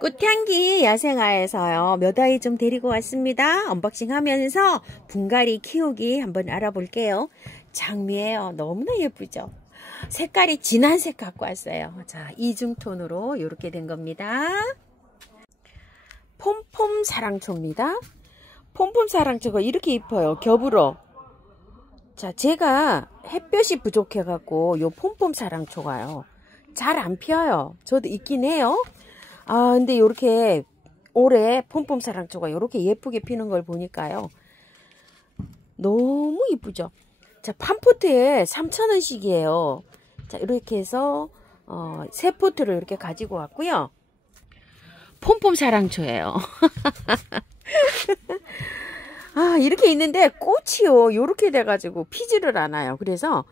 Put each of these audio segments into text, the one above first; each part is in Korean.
꽃향기 야생화에서요 몇 아이 좀 데리고 왔습니다. 언박싱 하면서 분갈이 키우기 한번 알아볼게요. 장미예요. 너무나 예쁘죠. 색깔이 진한 색 갖고 왔어요. 자, 이중톤으로 이렇게 된 겁니다. 폼폼 사랑초입니다. 폼폼 사랑초가 이렇게 이뻐요. 겹으로. 자, 제가 햇볕이 부족해 갖고 요 폼폼 사랑초가요 잘 안 피어요. 저도 있긴 해요. 아, 근데 요렇게 올해 폼폼 사랑초가 요렇게 예쁘게 피는 걸 보니까요 너무 이쁘죠. 자, 판포트에 3,000원씩이에요. 자, 이렇게 해서 세 포트를 이렇게 가지고 왔고요. 폼폼 사랑초예요. 아, 이렇게 있는데 꽃이요 요렇게 돼가지고 피지를 않아요. 그래서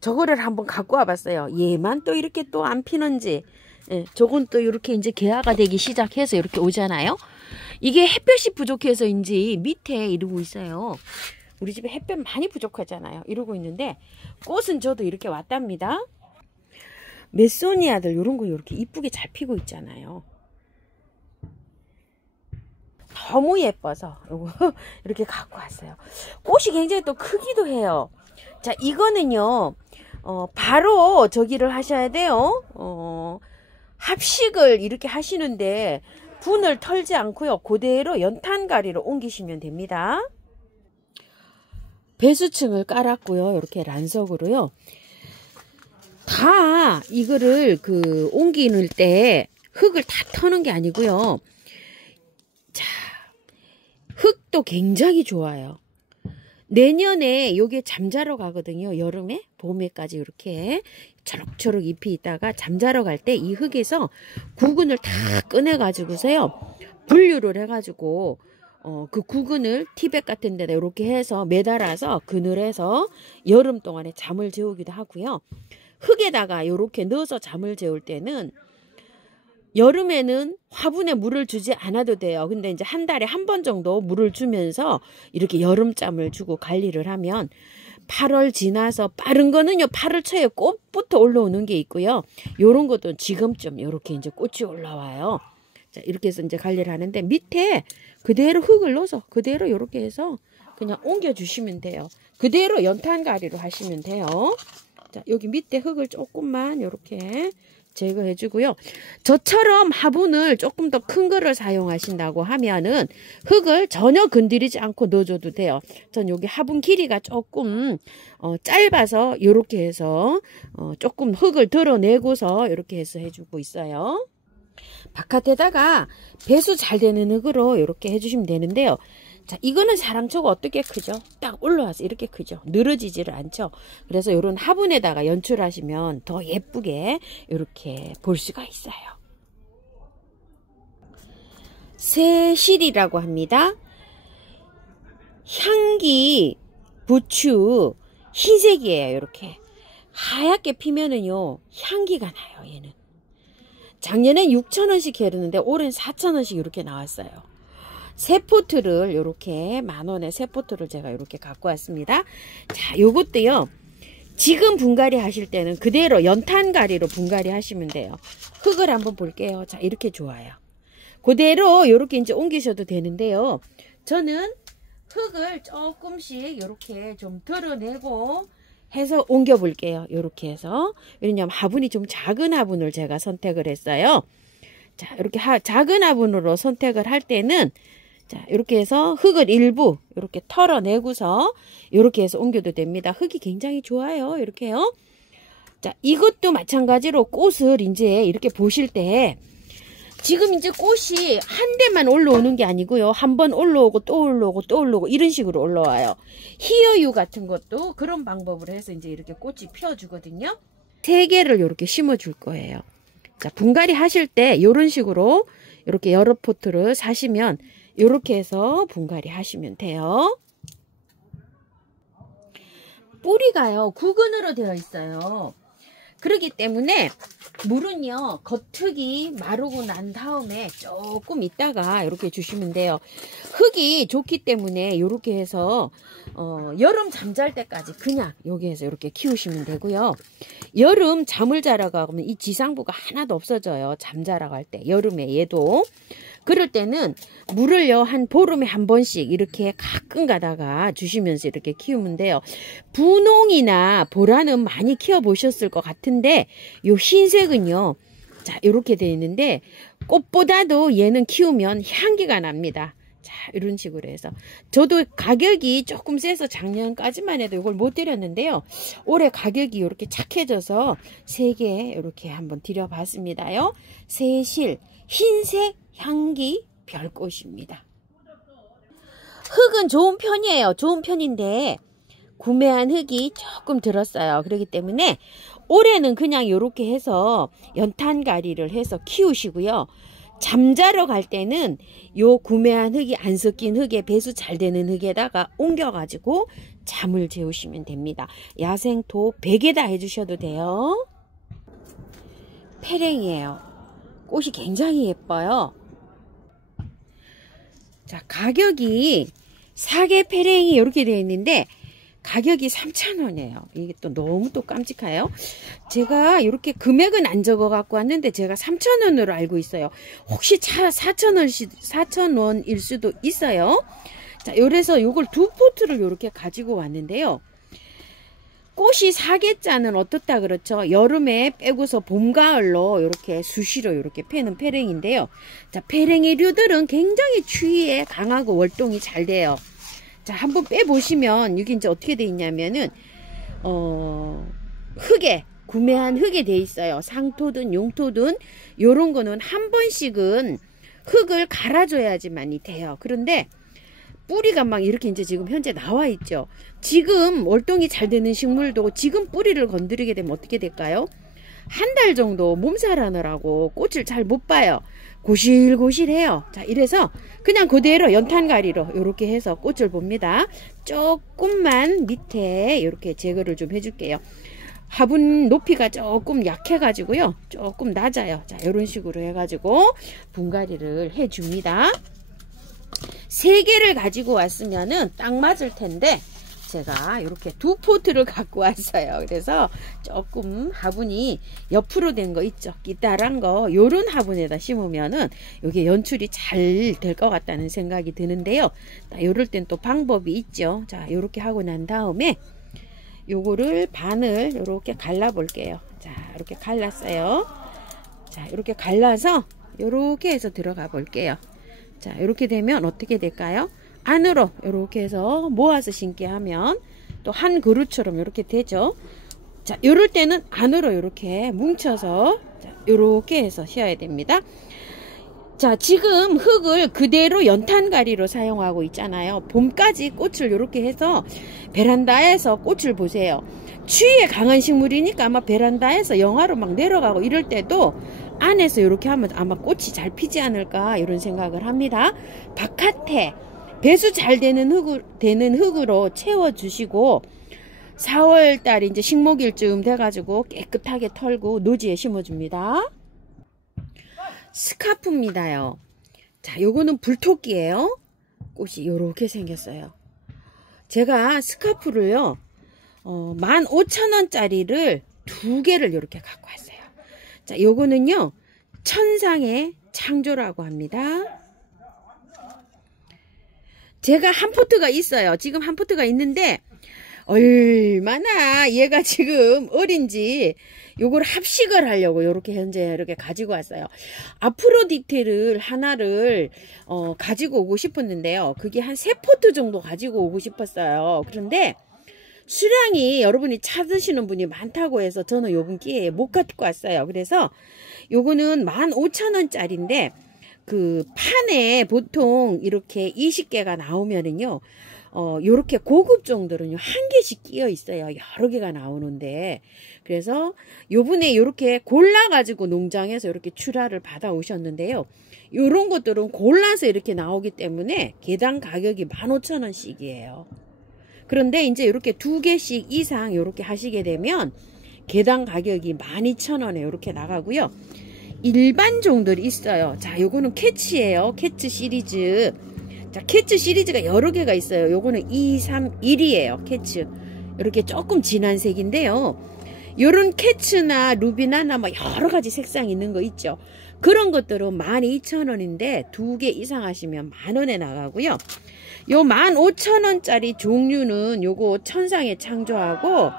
저거를 한번 갖고 와봤어요. 얘만 또 이렇게 또 안 피는지. 예, 저건 또 이렇게 이제 개화가 되기 시작해서 이렇게 오잖아요. 이게 햇볕이 부족해서인지 밑에 이러고 있어요. 우리 집에 햇볕 많이 부족하잖아요. 이러고 있는데 꽃은 저도 이렇게 왔답니다. 메소니아들 이런 거 이렇게 이쁘게 잘 피고 있잖아요. 너무 예뻐서 요거 이렇게 갖고 왔어요. 꽃이 굉장히 또 크기도 해요. 자, 이거는요 바로 저기를 하셔야 돼요. 합식을 이렇게 하시는데 분을 털지 않고요 그대로 연탄가리로 옮기시면 됩니다. 배수층을 깔았고요. 이렇게 란석으로요. 다 이거를 옮기는 때 흙을 다 터는 게 아니고요. 자, 흙도 굉장히 좋아요. 내년에 요게 잠자러 가거든요. 여름에 봄에까지 이렇게 초록초록 잎이 있다가 잠자러 갈 때 이 흙에서 구근을 다 꺼내 가지고서요 분류를 해 가지고 그 구근을 티백 같은 데다 이렇게 해서 매달아서 그늘에서 여름 동안에 잠을 재우기도 하고요. 흙에다가 이렇게 넣어서 잠을 재울 때는 여름에는 화분에 물을 주지 않아도 돼요. 근데 이제 한 달에 한 번 정도 물을 주면서 이렇게 여름잠을 주고 관리를 하면 8월 지나서 빠른 거는요 8월 초에 꽃부터 올라오는 게 있고요. 요런 것도 지금쯤 이렇게 이제 꽃이 올라와요. 자, 이렇게 해서 이제 관리를 하는데 밑에 그대로 흙을 넣어서 그대로 이렇게 해서 그냥 옮겨 주시면 돼요. 그대로 연탄가리로 하시면 돼요. 자, 여기 밑에 흙을 조금만 이렇게 제거해 주고요. 저처럼 화분을 조금 더 큰 거를 사용하신다고 하면은 흙을 전혀 건드리지 않고 넣어줘도 돼요. 전 여기 화분 길이가 조금 짧아서 이렇게 해서 조금 흙을 덜어내고서 이렇게 해서 해주고 있어요. 바깥에다가 배수 잘 되는 흙으로 이렇게 해주시면 되는데요. 자, 이거는 사랑초가 어떻게 크죠? 딱 올라와서 이렇게 크죠? 늘어지지를 않죠? 그래서 이런 화분에다가 연출하시면 더 예쁘게 이렇게 볼 수가 있어요. 새실이라고 합니다. 향기, 부추, 흰색이에요. 이렇게 하얗게 피면은요 향기가 나요. 얘는 작년엔 6,000원씩 해르는데 올해는 4,000원씩 이렇게 나왔어요. 세 포트를 이렇게 만원에 세 포트를 제가 이렇게 갖고 왔습니다. 자, 요것도요 지금 분갈이 하실 때는 그대로 연탄가리로 분갈이 하시면 돼요. 흙을 한번 볼게요. 자, 이렇게 좋아요. 그대로 이렇게 이제 옮기셔도 되는데요. 저는 흙을 조금씩 이렇게 좀 덜어내고 해서 옮겨 볼게요. 이렇게 해서. 왜냐면 화분이 좀 작은 화분을 제가 선택을 했어요. 자, 이렇게 작은 화분으로 선택을 할 때는 자, 이렇게 해서 흙을 일부 이렇게 털어내고서 이렇게 해서 옮겨도 됩니다. 흙이 굉장히 좋아요. 이렇게요. 자, 이것도 마찬가지로 꽃을 이제 이렇게 보실 때 지금 이제 꽃이 한 대만 올라오는 게 아니고요. 한 번 올라오고 또 올라오고 또 올라오고 이런 식으로 올라와요. 희어유 같은 것도 그런 방법으로 해서 이제 이렇게 꽃이 피어주거든요. 3개를 이렇게 심어 줄 거예요. 자, 분갈이 하실 때 이런 식으로 이렇게 여러 포트를 사시면 이렇게 해서 분갈이 하시면 돼요. 뿌리가요 구근으로 되어 있어요. 그렇기 때문에 물은요, 겉흙이 마르고 난 다음에 조금 있다가 이렇게 주시면 돼요. 흙이 좋기 때문에 이렇게 해서 여름 잠잘 때까지 그냥 여기에서 이렇게 키우시면 되고요. 여름 잠을 자러 가면 이 지상부가 하나도 없어져요. 잠자러 갈 때. 여름에 얘도. 그럴 때는 물을요, 한 보름에 한 번씩 이렇게 가끔 가다가 주시면서 이렇게 키우면 돼요. 분홍이나 보라는 많이 키워보셨을 것 같은데, 요 흰색은요, 자, 이렇게 되어 있는데, 꽃보다도 얘는 키우면 향기가 납니다. 자, 이런 식으로 해서. 저도 가격이 조금 세서 작년까지만 해도 이걸 못 드렸는데요. 올해 가격이 이렇게 착해져서 3개 이렇게 한번 드려봤습니다요. 새실, 흰색, 향기, 별꽃입니다. 흙은 좋은 편이에요. 좋은 편인데 구매한 흙이 조금 들었어요. 그렇기 때문에 올해는 그냥 이렇게 해서 연탄가리를 해서 키우시고요. 잠자러 갈 때는 요 구매한 흙이 안 섞인 흙에 배수 잘 되는 흙에다가 옮겨가지고 잠을 재우시면 됩니다. 야생토 100에다 해주셔도 돼요. 페랭이에요. 꽃이 굉장히 예뻐요. 자, 가격이 4개 페랭이 이렇게 되어 있는데 가격이 3,000원이에요. 이게 또 너무 또 깜찍해요. 제가 이렇게 금액은 안 적어 갖고 왔는데 제가 3,000원으로 알고 있어요. 혹시 4,000원일 수도 있어요. 자, 그래서 요걸 2포트를 이렇게 가지고 왔는데요. 꽃이 4개짜는 어떻다 그렇죠? 여름에 빼고서 봄, 가을로 이렇게 수시로 이렇게 패는 페랭인데요. 자, 페랭이류들은 굉장히 추위에 강하고 월동이 잘 돼요. 자, 한번 빼보시면 이게 이제 어떻게 돼 있냐면은 흙에 구매한 흙에 돼 있어요. 상토든 용토든 요런 거는 한 번씩은 흙을 갈아줘야지만이 돼요. 그런데 뿌리가 막 이렇게 이제 지금 현재 나와 있죠. 지금 월동이 잘 되는 식물도 지금 뿌리를 건드리게 되면 어떻게 될까요? 한 달 정도 몸살하느라고 꽃을 잘 못 봐요. 고실고실해요. 자, 이래서 그냥 그대로 연탄가리로 이렇게 해서 꽃을 봅니다. 조금만 밑에 이렇게 제거를 좀 해줄게요. 화분 높이가 조금 약해가지고요. 조금 낮아요. 자, 이런 식으로 해가지고 분갈이를 해줍니다. 3개를 가지고 왔으면은 딱 맞을 텐데 제가 이렇게 2포트를 갖고 왔어요. 그래서 조금 화분이 옆으로 된 거 있죠. 기다란 거 요런 화분에다 심으면은 이게 연출이 잘 될 것 같다는 생각이 드는데요. 요럴 땐 또 방법이 있죠. 자, 요렇게 하고 난 다음에 요거를 반을 요렇게 갈라 볼게요. 자, 이렇게 갈랐어요. 자, 이렇게 갈라서 요렇게 해서 들어가 볼게요. 자, 이렇게 되면 어떻게 될까요? 안으로 이렇게 해서 모아서 심게 하면 또 한 그루처럼 이렇게 되죠. 자, 이럴 때는 안으로 이렇게 뭉쳐서 이렇게 해서 씌워야 됩니다. 자, 지금 흙을 그대로 연탄가리로 사용하고 있잖아요. 봄까지 꽃을 이렇게 해서 베란다에서 꽃을 보세요. 추위에 강한 식물이니까 아마 베란다에서 영하로 막 내려가고 이럴 때도 안에서 이렇게 하면 아마 꽃이 잘 피지 않을까 이런 생각을 합니다. 바깥에 배수 잘 되는 흙으로 채워주시고 4월달 이제 식목일쯤 돼가지고 깨끗하게 털고 노지에 심어줍니다. 스카프입니다요. 자, 요거는 불토끼예요. 꽃이 요렇게 생겼어요. 제가 스카프를요 15,000원짜리를 2개를 이렇게 갖고 왔어요. 자, 요거는요 천상의 창조라고 합니다. 제가 한 포트가 있어요. 지금 한 포트가 있는데 얼마나 얘가 지금 어린지 요걸 합식을 하려고 요렇게 현재 이렇게 가지고 왔어요. 아프로디테를 하나를 가지고 오고 싶었는데요. 그게 한 3포트 정도 가지고 오고 싶었어요. 그런데 수량이 여러분이 찾으시는 분이 많다고 해서 저는 요번 기회에 못 갖고 왔어요. 그래서 요거는 15,000원짜리인데 그 판에 보통 이렇게 20개가 나오면은요 요렇게 고급 정도는요 1개씩 끼어 있어요. 여러 개가 나오는데 그래서 요번에 요렇게 골라 가지고 농장에서 이렇게 출하를 받아 오셨는데요. 요런 것들은 골라서 이렇게 나오기 때문에 개당 가격이 15,000원씩이에요. 그런데 이제 이렇게 2개씩 이상 이렇게 하시게 되면 개당 가격이 12,000원에 이렇게 나가고요. 일반 종들이 있어요. 자, 요거는 캐치예요. 캐치 시리즈. 자, 캐치 시리즈가 여러 개가 있어요. 요거는 2, 3, 1이에요. 캐치. 이렇게 조금 진한 색인데요. 요런 캐츠나 루비나나 뭐 여러 가지 색상 있는 거 있죠. 그런 것들은 12,000원인데 2개 이상 하시면 만원에 나가고요. 요 15,000원짜리 종류는 요거 천상의 창조하고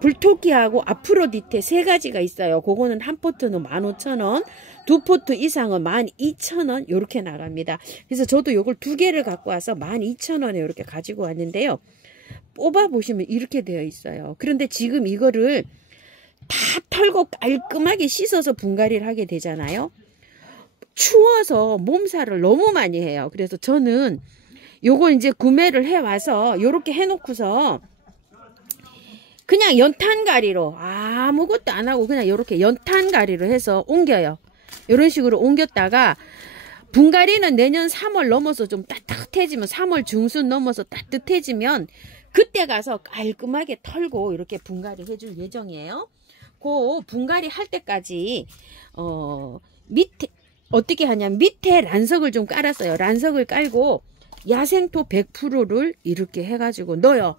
불토끼하고 아프로디테 세 가지가 있어요. 그거는 한 포트는 15,000원, 두 포트 이상은 12,000원 요렇게 나갑니다. 그래서 저도 요걸 2개를 갖고 와서 12,000원에 이렇게 가지고 왔는데요. 뽑아보시면 이렇게 되어 있어요. 그런데 지금 이거를 다 털고 깔끔하게 씻어서 분갈이를 하게 되잖아요. 추워서 몸살을 너무 많이 해요. 그래서 저는 요걸 이제 구매를 해와서 요렇게 해놓고서 그냥 연탄가리로 아무것도 안 하고 그냥 요렇게 연탄가리로 해서 옮겨요. 요런 식으로 옮겼다가 분갈이는 내년 3월 넘어서 좀 따뜻해지면 3월 중순 넘어서 따뜻해지면 그때 가서 깔끔하게 털고 이렇게 분갈이 해줄 예정이에요. 그 분갈이 할 때까지 밑에 어떻게 하냐면 밑에 란석을 좀 깔았어요. 란석을 깔고 야생토 100%를 이렇게 해가지고 넣어요.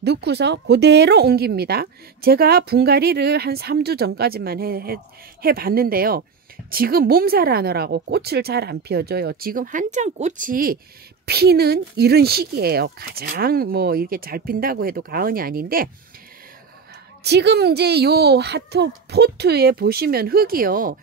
넣고서 그대로 옮깁니다. 제가 분갈이를 한 3주 전까지만 해봤는데요. 지금 몸살하느라고 꽃을 잘 안 피워줘요. 지금 한창 꽃이 피는 이런 시기예요. 가장 뭐 이렇게 잘 핀다고 해도 과언이 아닌데 지금 이제 요 핫토 포트에 보시면 흙이요.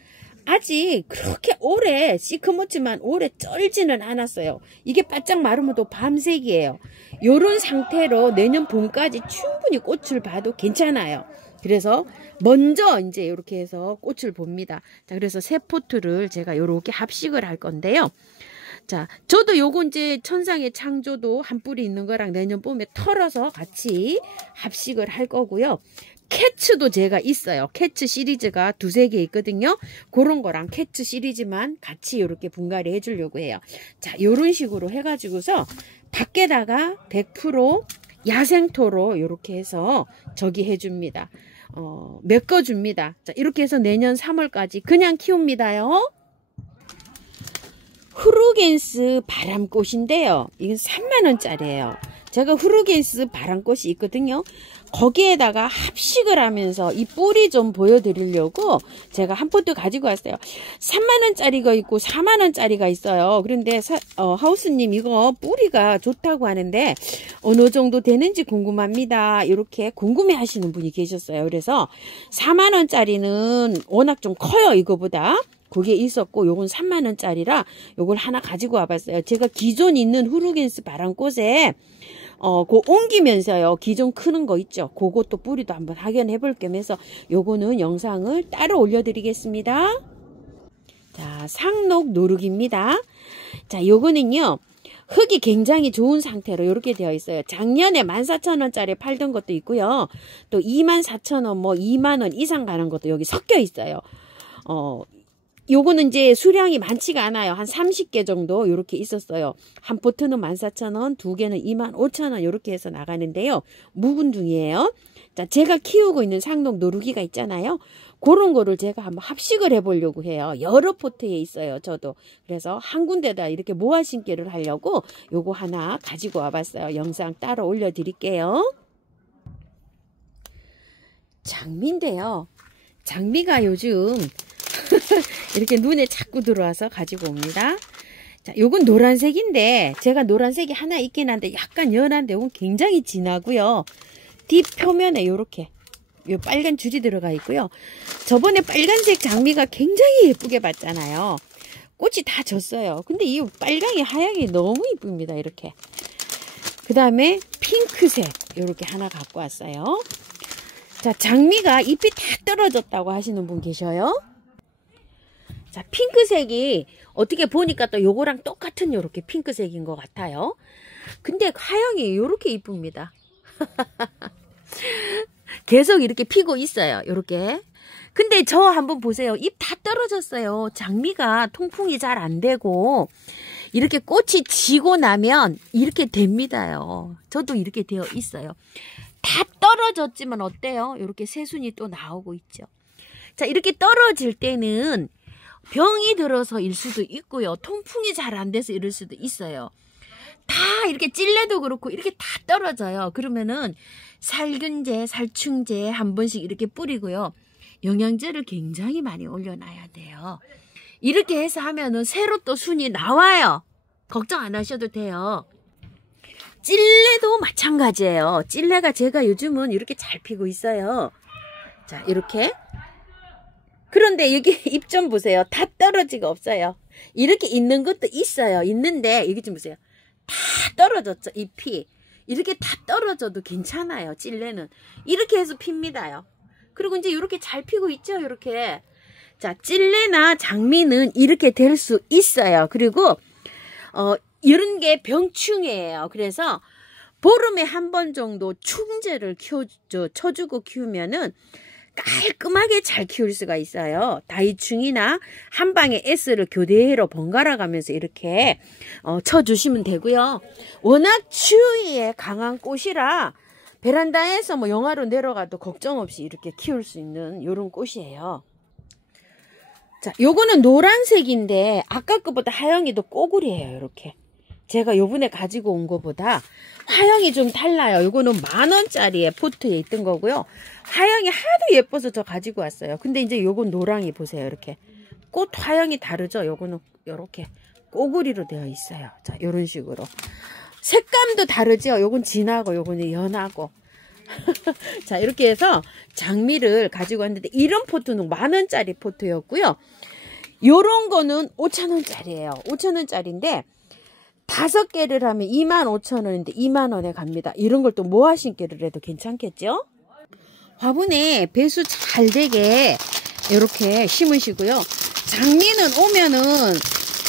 아직 그렇게 오래 시커멓지만 오래 쩔지는 않았어요. 이게 바짝 마르면 또 밤색이에요. 요런 상태로 내년 봄까지 충분히 꽃을 봐도 괜찮아요. 그래서 먼저 이제 이렇게 해서 꽃을 봅니다. 자, 그래서 새 포트를 제가 요렇게 합식을 할 건데요. 자, 저도 요거 이제 천상의 창조도 한 뿌리 있는 거랑 내년 봄에 털어서 같이 합식을 할 거고요. 캐츠도 제가 있어요. 캐츠 시리즈가 2~3개 있거든요. 그런 거랑 캐츠 시리즈만 같이 이렇게 분갈이 해주려고 해요. 자, 요런 식으로 해가지고서 밖에다가 100% 야생토로 이렇게 해서 저기 해줍니다. 메꿔줍니다. 자, 이렇게 해서 내년 3월까지 그냥 키웁니다요. 후루겐스 바람꽃인데요. 이건 3만원짜리예요. 제가 후루겐스 바람꽃이 있거든요. 거기에다가 합식을 하면서 이 뿌리 좀 보여드리려고 제가 한 포트 가지고 왔어요. 3만원짜리가 있고 4만원짜리가 있어요. 그런데 하우스님 이거 뿌리가 좋다고 하는데 어느 정도 되는지 궁금합니다. 이렇게 궁금해 하시는 분이 계셨어요. 그래서 4만원짜리는 워낙 좀 커요. 이거보다. 그게 있었고 요건 3만원짜리라 요걸 하나 가지고 와봤어요. 제가 기존 있는 후루겐스 바람꽃에 그 옮기면서요. 기존 크는 거 있죠. 그것도 뿌리도 한번 확인해 볼 겸 해서 요거는 영상을 따로 올려드리겠습니다. 자, 상록 노룩입니다. 자, 요거는요. 흙이 굉장히 좋은 상태로 이렇게 되어 있어요. 작년에 14,000원짜리 팔던 것도 있고요. 또 24,000원, 뭐 2만원 이상 가는 것도 여기 섞여 있어요. 요거는 이제 수량이 많지가 않아요. 한 30개 정도 이렇게 있었어요. 한 포트는 14,000원, 2개는 25,000원 이렇게 해서 나가는데요. 묵은둥이에요. 자, 제가 키우고 있는 상록 노루기가 있잖아요. 그런 거를 제가 한번 합식을 해보려고 해요. 여러 포트에 있어요. 저도. 그래서 한 군데다 이렇게 모아 심기를 하려고 요거 하나 가지고 와봤어요. 영상 따로 올려드릴게요. 장미인데요. 장미가 요즘 이렇게 눈에 자꾸 들어와서 가지고 옵니다. 자, 요건 노란색인데 제가 노란색이 하나 있긴 한데 약간 연한데 요건 굉장히 진하고요. 뒷표면에 요렇게 요 빨간 줄이 들어가 있고요. 저번에 빨간색 장미가 굉장히 예쁘게 봤잖아요. 꽃이 다 졌어요. 근데 이 빨강이 하얀게 너무 이쁩니다. 이렇게. 그 다음에 핑크색 요렇게 하나 갖고 왔어요. 자, 장미가 잎이 다 떨어졌다고 하시는 분 계셔요. 자, 핑크색이 어떻게 보니까 또 요거랑 똑같은 요렇게 핑크색인 것 같아요. 근데 하얀이 요렇게 이쁩니다. 계속 이렇게 피고 있어요. 요렇게. 근데 저 한번 보세요. 잎 다 떨어졌어요. 장미가 통풍이 잘 안 되고 이렇게 꽃이 지고 나면 이렇게 됩니다요. 저도 이렇게 되어 있어요. 다 떨어졌지만 어때요? 이렇게 새순이 또 나오고 있죠. 자, 이렇게 떨어질 때는 병이 들어서일 수도 있고요. 통풍이 잘 안 돼서 이럴 수도 있어요. 다 이렇게 찔레도 그렇고 이렇게 다 떨어져요. 그러면은 살균제, 살충제 한 번씩 이렇게 뿌리고요. 영양제를 굉장히 많이 올려놔야 돼요. 이렇게 해서 하면은 새로 또 순이 나와요. 걱정 안 하셔도 돼요. 찔레도 마찬가지예요. 찔레가 제가 요즘은 이렇게 잘 피고 있어요. 자, 이렇게. 그런데 여기 잎 좀 보세요. 다 떨어지가 없어요. 이렇게 있는 것도 있어요. 있는데 여기 좀 보세요. 다 떨어졌죠. 잎이. 이렇게 다 떨어져도 괜찮아요. 찔레는. 이렇게 해서 핍니다요. 그리고 이제 이렇게 잘 피고 있죠. 이렇게. 자, 찔레나 장미는 이렇게 될 수 있어요. 그리고 이런 게 병충해예요. 그래서 보름에 한 번 정도 충제를 쳐주고 키우면은 깔끔하게 잘 키울 수가 있어요. 다이충이나 한방에 S를 교대로 번갈아 가면서 이렇게 쳐주시면 되고요. 워낙 추위에 강한 꽃이라 베란다에서 뭐 영하로 내려가도 걱정 없이 이렇게 키울 수 있는 이런 꽃이에요. 자, 요거는 노란색인데 아까 것보다 하영이도 꼬구리예요. 이렇게. 제가 요번에 가지고 온 거보다 화형이 좀 달라요. 요거는 10,000원짜리에 포트에 있던 거고요. 화형이 하도 예뻐서 저 가지고 왔어요. 근데 이제 요건 노랑이 보세요. 이렇게 꽃 화형이 다르죠. 요거는 요렇게 꼬구리로 되어 있어요. 자, 요런 식으로 색감도 다르죠. 요건 진하고 요거는 연하고 자, 이렇게 해서 장미를 가지고 왔는데 이런 포트는 10,000원짜리 포트였고요. 요런 거는 5,000원짜리예요. 5,000원짜리인데 5개를 하면 25,000원인데 20,000원에 갑니다. 이런 걸 또 모아심기를 해도 괜찮겠죠? 화분에 배수 잘 되게 이렇게 심으시고요. 장미는 오면은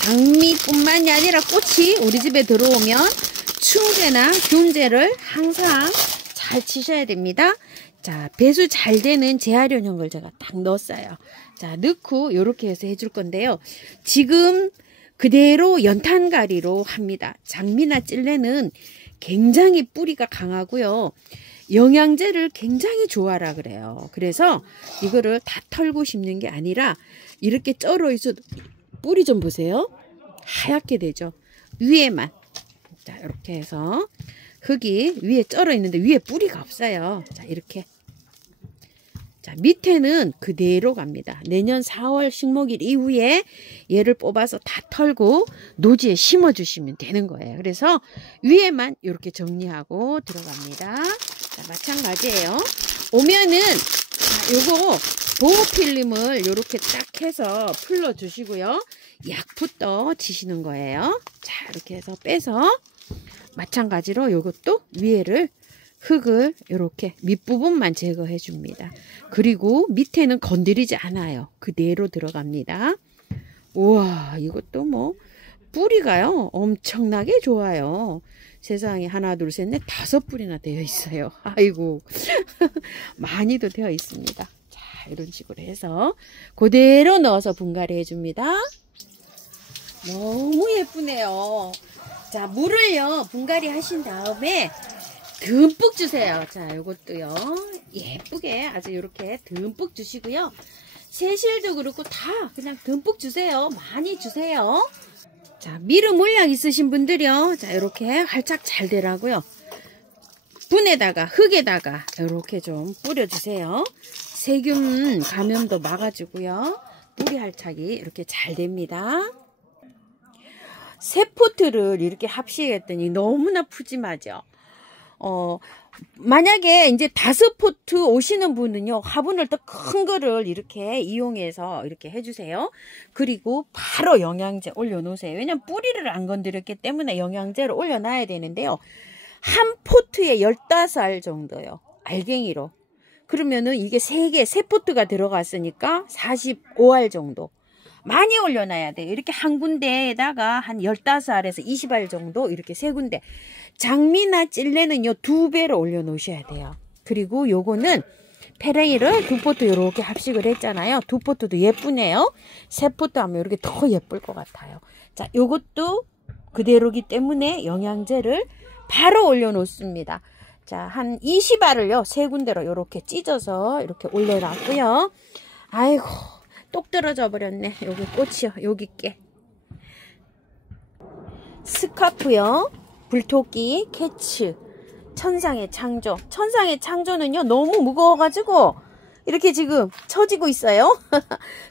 장미뿐만이 아니라 꽃이 우리 집에 들어오면 충제나 균제를 항상 잘 치셔야 됩니다. 자, 배수 잘 되는 재활용형 걸 제가 딱 넣었어요. 자, 넣고 이렇게 해서 해줄 건데요. 지금 그대로 연탄가리로 합니다. 장미나 찔레는 굉장히 뿌리가 강하고요. 영양제를 굉장히 좋아하라 그래요. 그래서 이거를 다 털고 심는 게 아니라 이렇게 쩔어 있어도 뿌리 좀 보세요. 하얗게 되죠. 위에만. 자, 이렇게 해서 흙이 위에 쩔어 있는데 위에 뿌리가 없어요. 자, 이렇게. 자, 밑에는 그대로 갑니다. 내년 4월 식목일 이후에 얘를 뽑아서 다 털고 노지에 심어주시면 되는 거예요. 그래서 위에만 이렇게 정리하고 들어갑니다. 자, 마찬가지예요. 오면은 자, 요거 보호필름을 이렇게 딱 해서 풀러주시고요. 약부터 치시는 거예요. 자, 이렇게 해서 빼서 마찬가지로 요것도 위에를 흙을 이렇게 밑부분만 제거해 줍니다. 그리고 밑에는 건드리지 않아요. 그대로 들어갑니다. 우와, 이것도 뭐 뿌리가요 엄청나게 좋아요. 세상에 하나 둘 셋 넷 5뿌리나 되어 있어요. 아이고 많이도 되어 있습니다. 자, 이런 식으로 해서 그대로 넣어서 분갈이 해줍니다. 너무 예쁘네요. 자, 물을요 분갈이 하신 다음에 듬뿍 주세요. 자, 요것도요 예쁘게 아주 이렇게 듬뿍 주시고요. 새실도 그렇고 다 그냥 듬뿍 주세요. 많이 주세요. 자, 미르 물약 있으신 분들이요, 자, 이렇게 활짝 잘 되라고요. 분에다가 흙에다가 이렇게 좀 뿌려주세요. 세균 감염도 막아주고요. 뿌리 활착이 이렇게 잘 됩니다. 세 포트를 이렇게 합식했더니 너무나 푸짐하죠. 만약에 이제 5포트 오시는 분은요, 화분을 더 큰 거를 이렇게 이용해서 이렇게 해주세요. 그리고 바로 영양제 올려놓으세요. 왜냐면 뿌리를 안 건드렸기 때문에 영양제를 올려놔야 되는데요. 한 포트에 15알 정도요. 알갱이로. 그러면은 이게 3개, 3포트가 들어갔으니까 45알 정도. 많이 올려놔야 돼요. 이렇게 한 군데에다가 한 15알에서 20알 정도 이렇게 3군데. 장미나 찔레는요 2배로 올려놓으셔야 돼요. 그리고 요거는 페랭이를 2포트 이렇게 합식을 했잖아요. 2포트도 예쁘네요. 3포트 하면 이렇게 더 예쁠 것 같아요. 자, 요것도 그대로기 때문에 영양제를 바로 올려놓습니다. 자, 한 20알을요, 세 군데로 이렇게 찢어서 이렇게 올려놨고요. 아이고, 똑 떨어져 버렸네. 여기 꽃이요, 여기 게. 스카프요, 불토끼, 캐츠, 천상의 창조. 천상의 창조는요, 너무 무거워가지고, 이렇게 지금 처지고 있어요.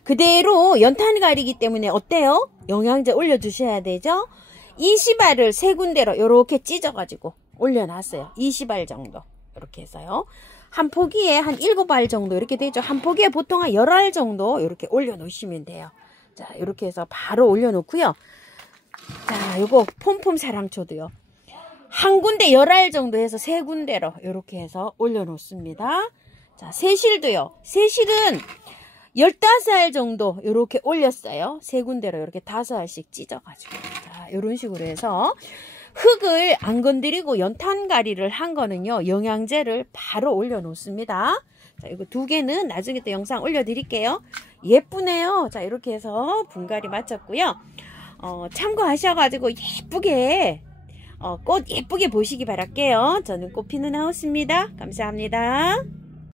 그대로 연탄가리기 때문에 어때요? 영양제 올려주셔야 되죠? 20알을 세 군데로 이렇게 찢어가지고 올려놨어요. 20알 정도. 이렇게 해서요. 한 포기에 한 7알 정도 이렇게 되죠. 한 포기에 보통 한 10알 정도 이렇게 올려놓으시면 돼요. 자, 이렇게 해서 바로 올려놓고요. 자, 요거 폼폼 사랑초도요. 한 군데 10알 정도 해서 세 군데로 이렇게 해서 올려놓습니다. 자, 새실도요. 새실은 15알 정도 이렇게 올렸어요. 세 군데로 이렇게 5알씩 찢어가지고. 자, 이런 식으로 해서 흙을 안 건드리고 연탄가리를 한 거는요, 영양제를 바로 올려놓습니다. 자, 이거 2개는 나중에 또 영상 올려드릴게요. 예쁘네요. 자, 이렇게 해서 분갈이 마쳤고요. 참고하셔가지고 예쁘게 꽃 예쁘게 보시기 바랄게요. 저는 꽃피는 하우스입니다. 감사합니다.